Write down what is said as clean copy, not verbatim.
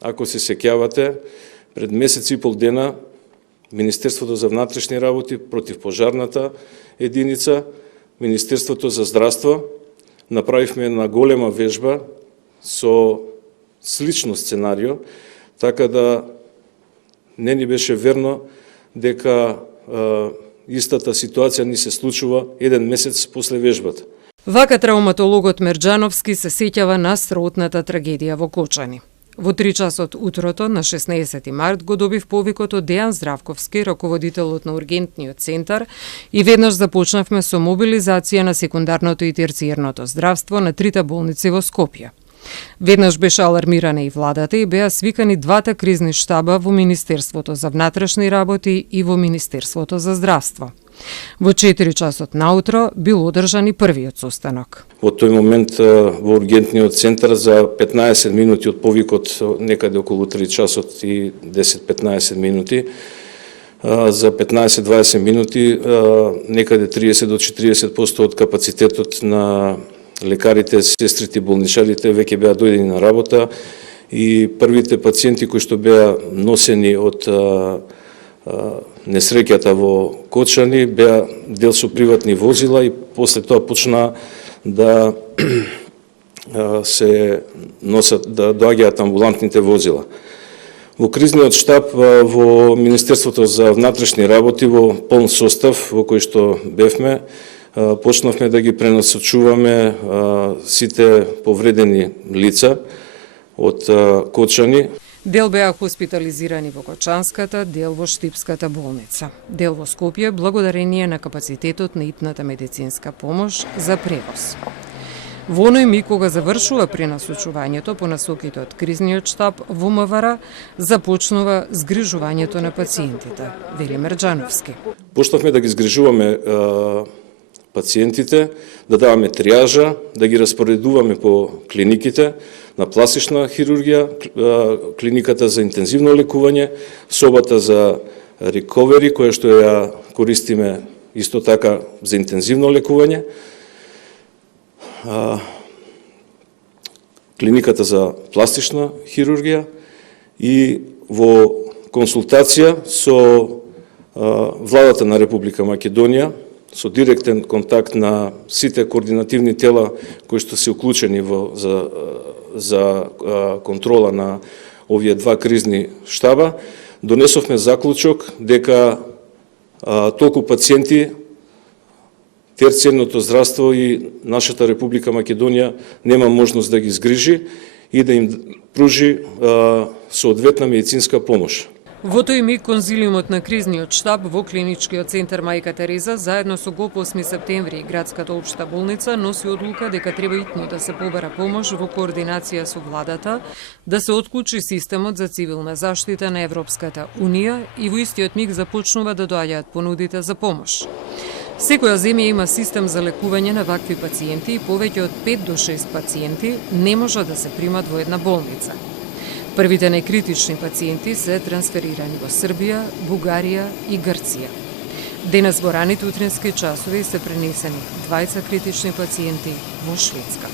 ако се сеќавате, пред месец и пол дена Министерството за внатрешни работи, противпожарната единица, Министерството за здравство, направивме една голема вежба со слично сценарио, така да не ни беше верно дека истата ситуација ни се случува еден месец после вежбата. Вака травматологот Мерџановски се сеќава на сраутната трагедија во Кочани. Во 3 часот утрото на 16 март го добив повикот од Дејан Здравковски, раководителот на ургентниот центар, и веднаш започнавме со мобилизација на секундарното и терциерното здравство на 3 болници во Скопје. Веднаш беше алармирана и владата и беа свикани 2 кризни штаба во Министерството за внатрешни работи и во Министерството за здравство. Во 4 часот наутро бил одржан и првиот состанок. Во тој момент во ургентниот центар за 15 минути од повикот, некаде околу 3 часот и 10-15 минути, за 15-20 минути некаде 30 до 40% од капацитетот на лекарите, сестрите, болничарите веќе беа дојдени на работа и првите пациенти кои што беа носени од несреќата во Кочани беа дел со приватни возила и после тоа почна да се носат, да доаѓаат амбулантните возила. Во кризниот штаб во Министерството за внатрешни работи во полн состав во кој што бевме, почнавме да ги пренасочуваме сите повредени лица од Кочани. Дел беа хоспитализирани во Кочанската, дел во Штипската болница, дел во Скопје благодарение на капацитетот на итната медицинска помош за превоз. Во оној миг кога завршува пренасочувањето по насоките од кризниот штаб во МВР, започнува згрижувањето на пациентите, вели Мерџановски. Почнавме да ги згрижуваме пациентите, да даваме триажа, да ги распоредуваме по клиниките на пластична хирургија, клиниката за интензивно лекување, собата за recovery, која што ја користиме исто така за интензивно лекување, клиниката за пластична хирургија и во консултација со владата на Република Македонија, со директен контакт на сите координативни тела кои што се уклучени за контрола на овие 2 кризни штаба, донесовме заклучок дека толку пациенти, терциерното здравство и нашата Република Македонија нема можност да ги згрижи и да им пружи соодветна медицинска помош. Во тој миг конзилиумот на кризниот штаб во клиничкиот центар Мајка Тереза заедно со ГОП 8 септември и градската општа болница носи одлука дека треба итно да се побара помош во координација со владата, да се отклучи системот за цивилна заштита на Европската Унија и во истиот миг започнува да доаѓаат понудите за помош. Секоја земја има систем за лекување на вакви пациенти и повеќе од 5 до 6 пациенти не може да се примат во една болница. Првите најкритични пациенти се трансферирани во Србија, Бугарија и Грција. Денес во раните утрински часови се пренесени 20 критични пациенти во Шведска.